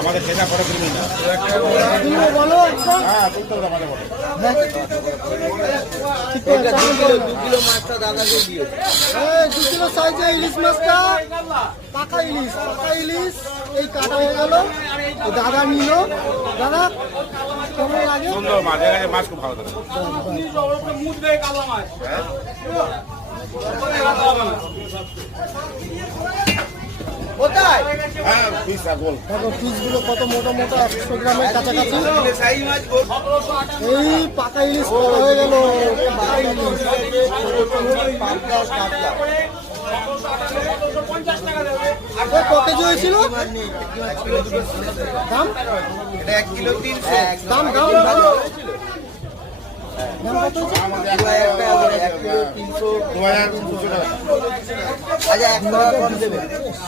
আমাদের সেটা করে কিনবি না বলো একদম হ্যাঁ তুলতে হবে আমাদের বলে 2 কিলো মাছটা দাদাকে দিও। 2 কিলো সাইজে ইলিশ মাছটা পাকা ইলিশ এই কাটা হয়ে গেল দাদা নিল। দাদা কেমন লাগে? সুন্দর মাছ এখানে মাছ খুব ভালো থাকে কোথায়? হ্যাঁ পিস গোল দেখো পিসগুলো কত মোটা মোটা 100 গ্রামের কাছাকাছি। সাইজ মাছ এই পাকা ইলিশ করা হয়ে গেল। পাকা ইলিশ কত কেজি হয়েছিল? দাম এটা 1 কিলো 300। দাম দাম দাম কত হয়েছে? 1 কিলো 300। 2200 টাকা আচ্ছা 1 টাকা কম দেবে।